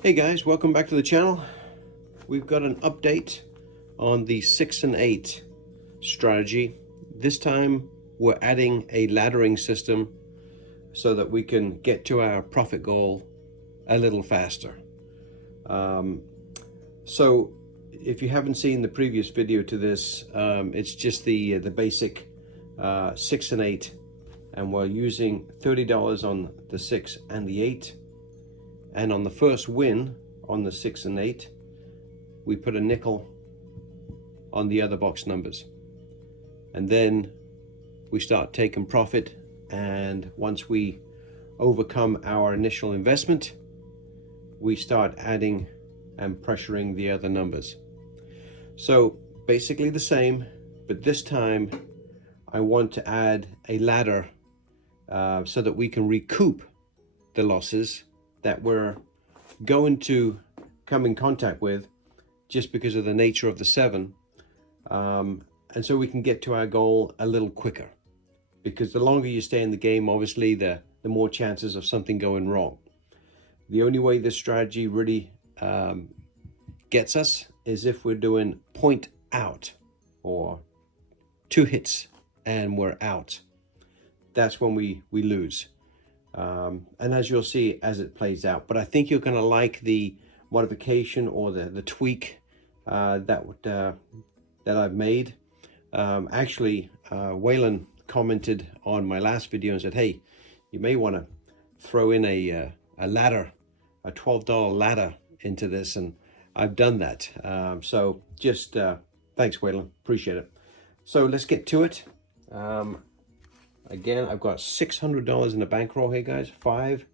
Hey guys, welcome back to the channel. We've got an update on the 6 and 8 strategy. This time we're adding a laddering system so that we can get to our profit goal a little faster. So if you haven't seen the previous video to this, it's just the basic 6 and 8, and we're using $30 on the 6 and the 8. And on the first win on the 6 and 8, we put a nickel on the other box numbers. And then we start taking profit. And once we overcome our initial investment, we start adding and pressuring the other numbers. So basically the same, but this time I want to add a ladder so that we can recoup the losses that we're going to come in contact with just because of the nature of the 7, and so we can get to our goal a little quicker, because the longer you stay in the game, obviously the more chances of something going wrong. The only way this strategy really gets us is if we're doing point out, or 2 hits and we're out. That's when we lose. And as you'll see as it plays out, but I think you're going to like the modification or the tweak that I've made. Actually, Waylon commented on my last video and said, hey, you may want to throw in a ladder, a $12 ladder into this, and I've done that. So just thanks, Waylon, appreciate it. So let's get to it. Again, I've got $600 in the bankroll here, guys. 5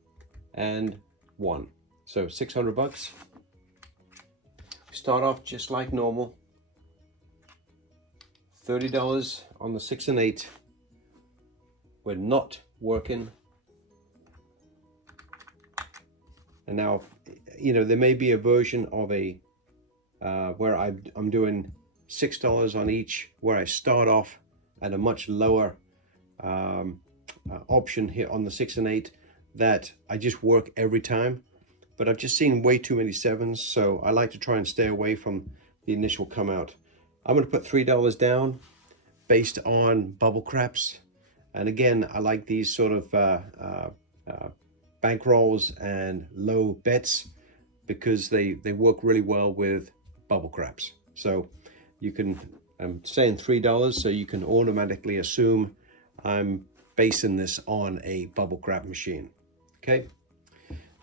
and 1. So 600 bucks. Start off just like normal. $30 on the 6 and 8. We're not working. And now, you know, there may be a version of a where I'm doing $6 on each, where I start off at a much lower option here on the 6 and 8 that I just work every time, but I've just seen way too many 7s, so I like to try and stay away from the initial come out. I'm going to put $3 down based on bubble craps, and again, I like these sort of bank rolls and low bets because they work really well with bubble craps. So you can, I'm saying $3 so you can automatically assume I'm basing this on a bubble crap machine, okay?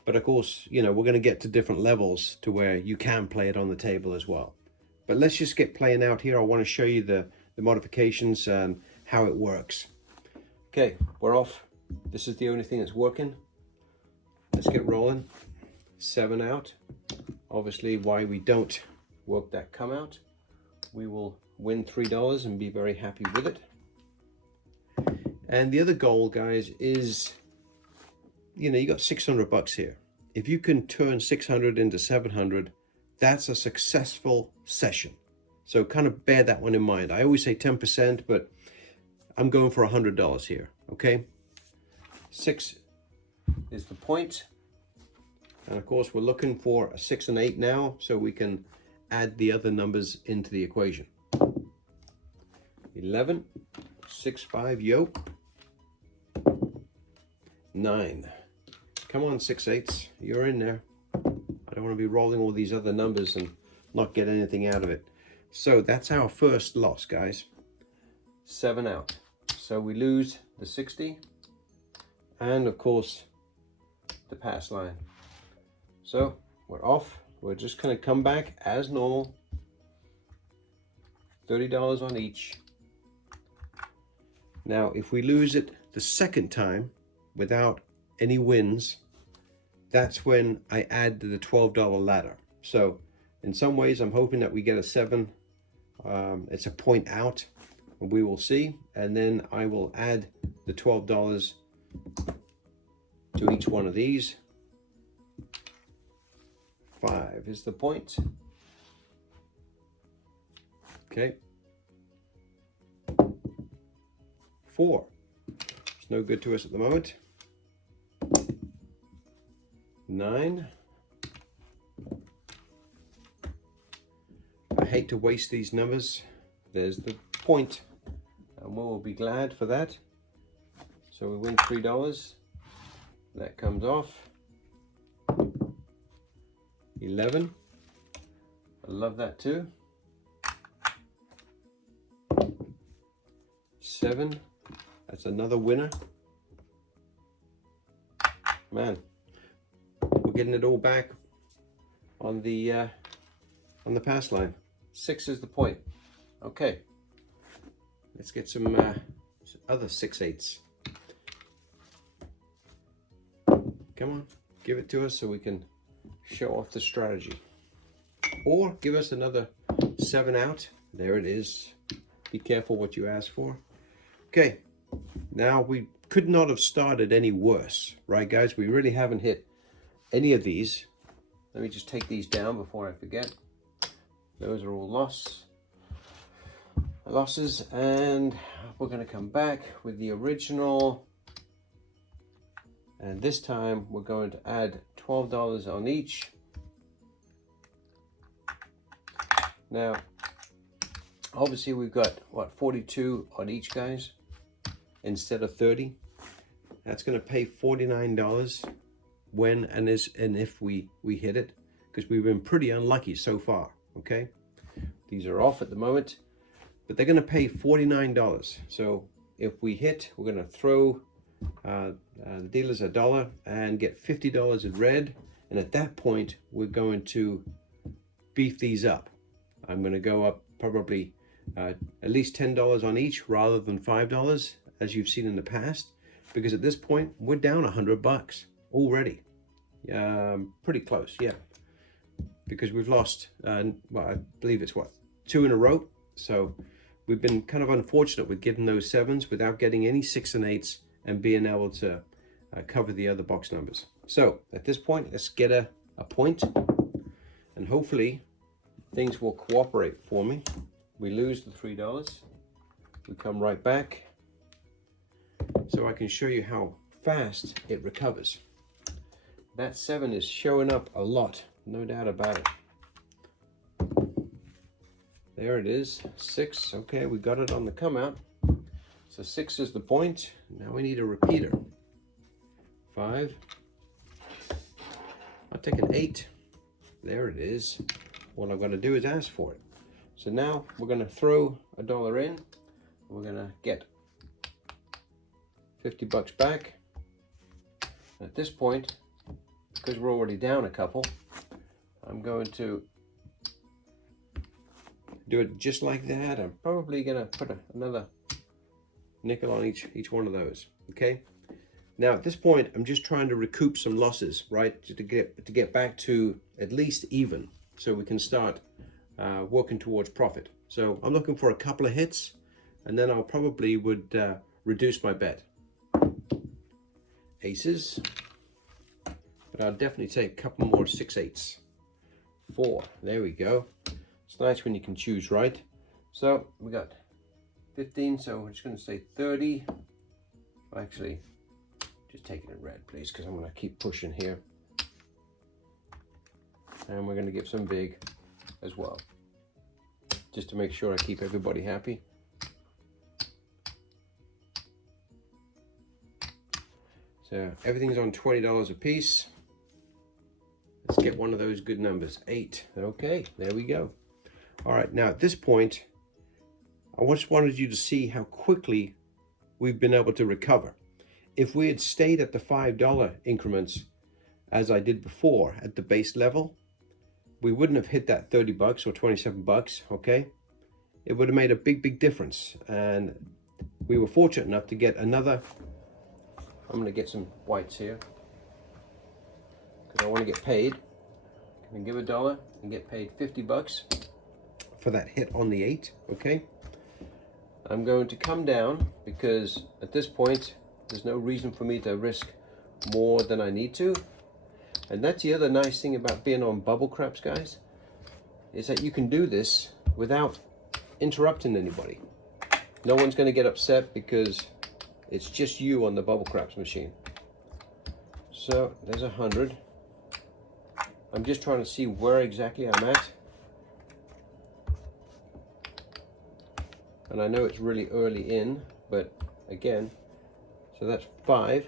But of course, you know, we're going to get to different levels to where you can play it on the table as well. But let's just get playing out here. I want to show you the modifications and how it works. Okay, we're off. This is the only thing that's working. Let's get rolling. 7 out. Obviously, why we don't work that come out. We will win $3 and be very happy with it. And the other goal, guys, is, you know, you got 600 bucks here. If you can turn 600 into 700, that's a successful session. So kind of bear that one in mind. I always say 10%, but I'm going for $100 here, okay? 6 is the point. And of course, we're looking for a 6 and 8 now, so we can add the other numbers into the equation. 11, 6, 5, yo. 9. Come on, 6 8s, you're in there. I don't want to be rolling all these other numbers and not get anything out of it. So that's our first loss, guys. 7 out. So we lose the 60 and of course the pass line. So we're off. We're just going to come back as normal. $30 on each. Now if we lose it the second time without any wins, that's when I add the $12 ladder. So in some ways I'm hoping that we get a 7. It's a point out, and we will see, and then I will add the $12 to each one of these. 5 is the point. Okay. 4. It's no good to us at the moment. 9. hate to waste these numbers. There's the point, and we'll be glad for that. So we win $3. That comes off. 11. I love that too. 7. That's another winner. Man, we're getting it all back on the pass line. 6 is the point. Okay, let's get some other 6/8s. Come on, give it to us so we can show off the strategy. Or give us another 7 out. There it is. Be careful what you ask for. Okay, now we could not have started any worse, right guys? We really haven't hit any of these. Let me just take these down before I forget. Those are all losses, and we're going to come back with the original, and this time we're going to add $12 on each. Now obviously we've got what, 42 on each, guys, instead of 30. That's going to pay $49 when and if we hit it, because we've been pretty unlucky so far. Okay, these are off at the moment, but they're going to pay $49. So if we hit, we're going to throw the dealers $1 and get $50 in red, and at that point we're going to beef these up. I'm going to go up probably at least $10 on each rather than $5, as you've seen in the past, because at this point we're down $100 already. Pretty close, yeah, because we've lost well, I believe it's what, 2 in a row. So we've been kind of unfortunate with getting those 7s without getting any 6 and 8s and being able to cover the other box numbers. So at this point, let's get a point, and hopefully things will cooperate for me. We lose the $3, we come right back, so I can show you how fast it recovers. That 7 is showing up a lot, no doubt about it. There it is, 6. Okay, we got it on the come out. So 6 is the point. Now we need a repeater. 5. I'll take an 8. There it is. What I'm going to do is ask for it. So now we're going to throw $1 in. We're going to get $50 back. At this point, because we're already down a couple, I'm going to do it just like that. I'm probably going to put another nickel on each one of those. Okay, now at this point I'm just trying to recoup some losses, right, to get back to at least even, so we can start working towards profit. So I'm looking for a couple of hits, and then I'll probably would reduce my bet. Aces, but I'll definitely take a couple more 6/8s. 4, there we go. It's nice when you can choose, right? So we got 15, so we're just going to say 30. Actually, just take it in red, please, because I'm going to keep pushing here. And we're going to give some big as well, just to make sure I keep everybody happy. So everything's on $20 a piece. Let's get one of those good numbers. 8. Okay, there we go. All right, now at this point, I just wanted you to see how quickly we've been able to recover. If we had stayed at the $5 increments, as I did before at the base level, we wouldn't have hit that $30 or $27, okay? It would have made a big difference. And we were fortunate enough to get another. I'm gonna get some whites here, because I want to get paid. I can give $1 and get paid $50 for that hit on the 8, okay? I'm going to come down, because at this point there's no reason for me to risk more than I need to. And that's the other nice thing about being on bubble craps, guys, is that you can do this without interrupting anybody. No one's going to get upset because it's just you on the bubble craps machine. So there's 100. I'm just trying to see where exactly I'm at. and I know it's really early in, but again, so that's 5.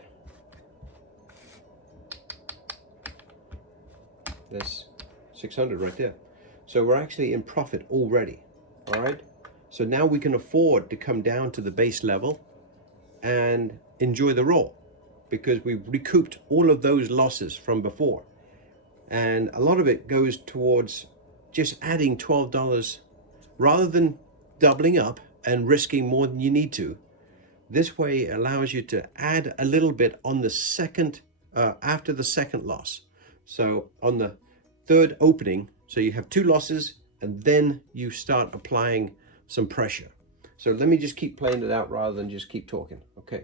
That's 600 right there. So we're actually in profit already. All right. So now we can afford to come down to the base level and enjoy the roll, because we've recouped all of those losses from before. And a lot of it goes towards just adding $12 rather than doubling up and risking more than you need to. This way allows you to add a little bit on the second, after the second loss. So on the third opening, so you have 2 losses and then you start applying some pressure. So let me just keep playing it out rather than just keep talking, okay?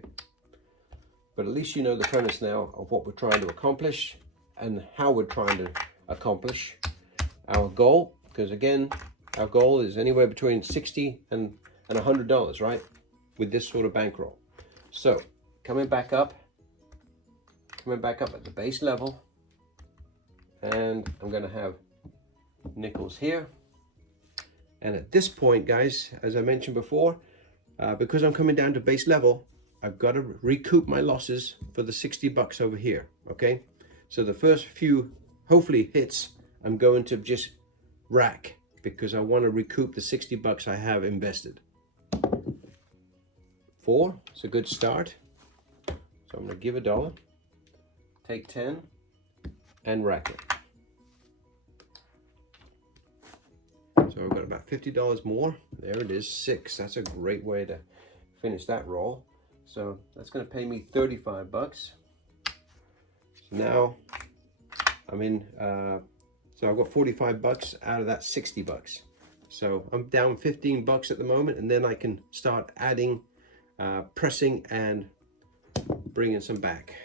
But at least you know the premise now of what we're trying to accomplish and how we're trying to accomplish our goal. Because again, our goal is anywhere between $60 and $100, right? With this sort of bankroll. So coming back up at the base level, and I'm gonna have nickels here. And at this point, guys, as I mentioned before, because I'm coming down to base level, I've got to recoup my losses for the $60 over here, okay? So the first few, hopefully, hits, I'm going to just rack because I want to recoup the $60 I have invested. 4, it's a good start. So I'm going to give $1, take 10, and rack it. So I've got about $50 more. There it is, 6. That's a great way to finish that roll. So that's going to pay me $35. So now I'm in, so I've got $45 out of that $60. So I'm down $15 at the moment, and then I can start adding, pressing and bringing some back.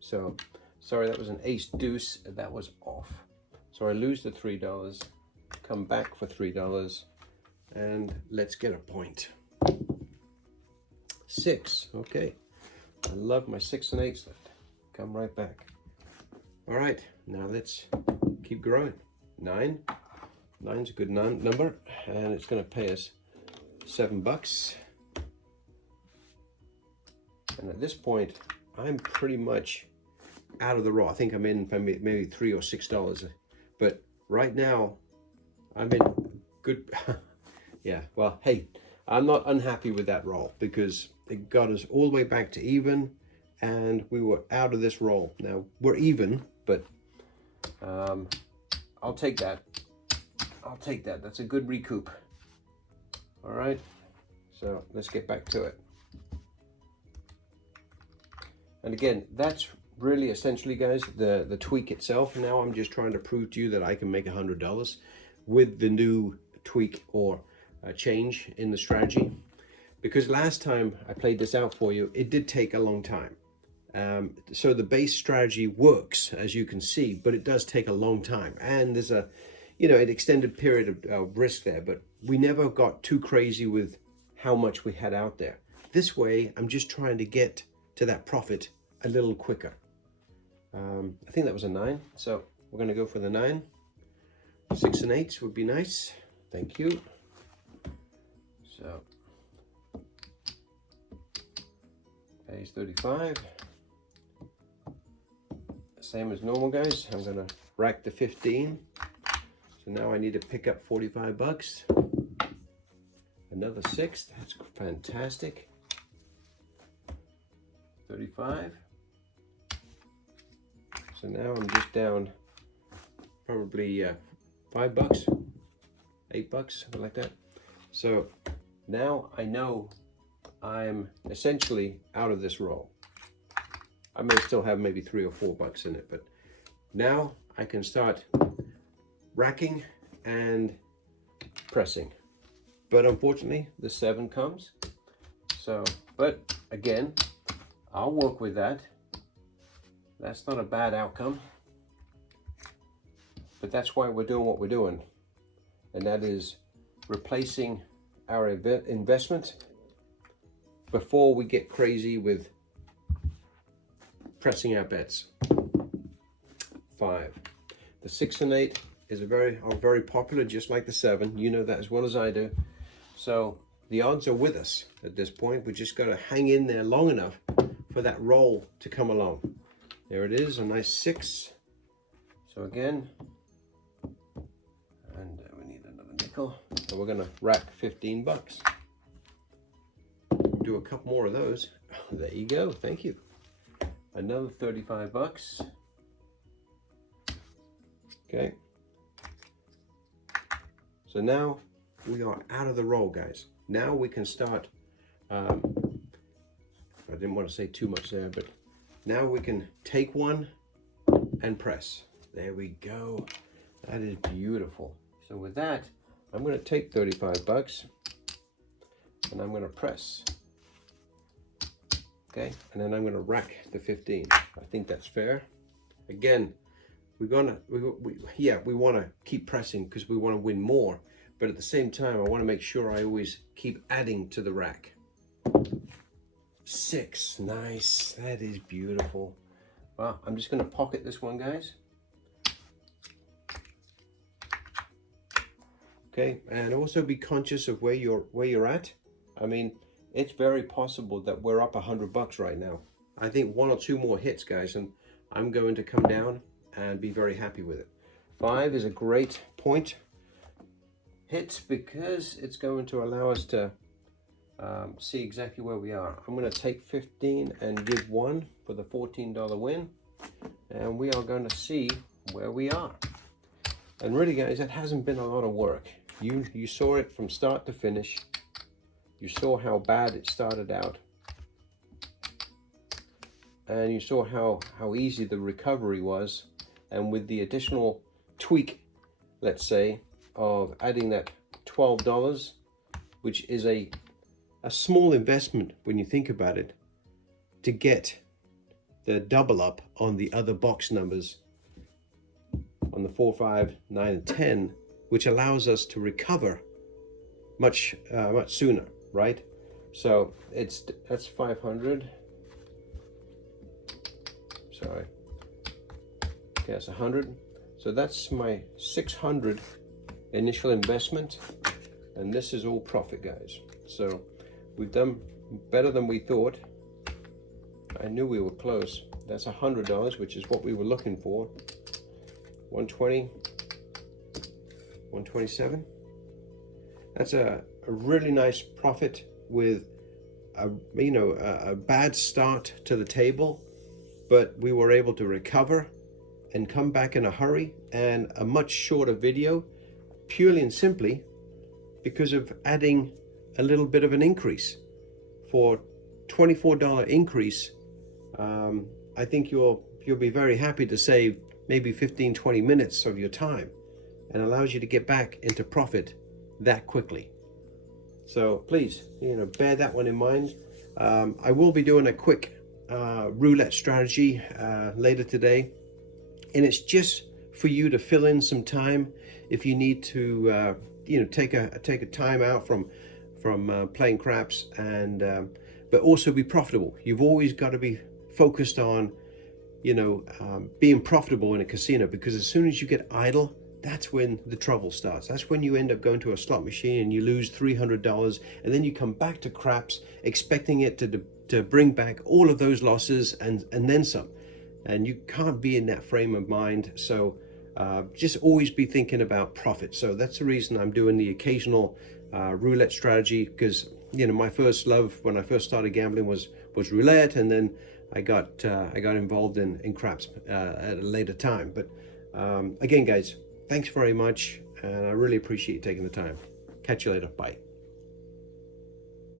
So sorry, that was an ace deuce. That was off. So I lose the $3, come back for $3, and let's get a point. 6, okay. I love my 6 and 8s left. Come right back. All right, now let's keep growing. 9, 9's a good number, and it's going to pay us $7. And at this point, I'm pretty much out of the roll. I think I'm in maybe $3 or $6, but right now I'm in good. Yeah, well, hey, I'm not unhappy with that roll because it got us all the way back to even, and we were out of this roll. Now we're even, but I'll take that. I'll take that. That's a good recoup. All right, so let's get back to it. And again, that's really essentially, guys, the tweak itself. Now I'm just trying to prove to you that I can make $100 with the new tweak or change in the strategy. Because last time I played this out for you, it did take a long time. So the base strategy works, as you can see, but it does take a long time. And there's a, an extended period of risk there, but we never got too crazy with how much we had out there. This way, I'm just trying to get to that profit a little quicker. I think that was a 9, so we're going to go for the 9. 6 and 8 would be nice. Thank you. So pays 35. Same as normal, guys. I'm going to rack the 15. So now I need to pick up $45. Another 6. That's fantastic. 35. So now I'm just down probably $5, $8, something like that. So now I know I'm essentially out of this roll. I may still have maybe $3 or $4 in it, but now I can start racking and pressing. But unfortunately, the 7 comes. So, but again, I'll work with that. That's not a bad outcome. But that's why we're doing what we're doing. And that is replacing our investment before we get crazy with pressing our bets. 5. The 6 and 8 is are very popular, just like the 7. You know that as well as I do. So the odds are with us at this point. We just got to hang in there long enough for that roll to come along. There it is, a nice 6. So again, and we need another nickel. So we're gonna rack 15 bucks. Do a couple more of those. There you go, thank you. Another 35 bucks. Okay. So now we are out of the roll, guys. Now we can start, I didn't want to say too much there, but now we can take one and press. There we go. That is beautiful. So with that, I'm going to take 35 bucks and I'm going to press. Okay, and then I'm going to rack the 15. I think that's fair. Again, we want to keep pressing because we want to win more. But at the same time, I want to make sure I always keep adding to the rack. 6, nice. That is beautiful. Well, I'm just going to pocket this one, guys. Okay, and also be conscious of where you're at. I mean, it's very possible that we're up 100 bucks right now. I think 1 or 2 more hits, guys, and I'm going to come down and be very happy with it. 5 is a great point hit because it's going to allow us to see exactly where we are. I'm going to take 15 and give 1 for the $14 win, and we are going to see where we are. And really, guys, it hasn't been a lot of work. You saw it from start to finish. You saw how bad it started out, and you saw how easy the recovery was. And with the additional tweak, let's say, of adding that $12, which is a small investment when you think about it, to get the double up on the other box numbers on the 4, 5, 9, and 10, which allows us to recover much sooner, right? So that's 500. Sorry. Okay, that's 100. So that's my 600 initial investment, and this is all profit, guys. So we've done better than we thought. I knew we were close. That's $100, which is what we were looking for. 120, 127. That's a really nice profit with a bad start to the table, but we were able to recover and come back in a hurry, and a much shorter video, purely and simply because of adding a little bit of an increase. For $24 increase, I think you'll be very happy to save maybe 15-20 minutes of your time, and allows you to get back into profit that quickly. So please, bear that one in mind. I will be doing a quick roulette strategy later today, and it's just for you to fill in some time if you need to take a time out from playing craps, and but also be profitable. You've always got to be focused on being profitable in a casino, because as soon as you get idle, that's when the trouble starts. That's when you end up going to a slot machine and you lose $300, and then you come back to craps expecting it to bring back all of those losses and then some. And you can't be in that frame of mind. So just always be thinking about profit. So that's the reason I'm doing the occasional roulette strategy, because my first love when I first started gambling was roulette, and then I got involved in craps at a later time. But again, guys, thanks very much, and I really appreciate you taking the time. Catch you later. Bye.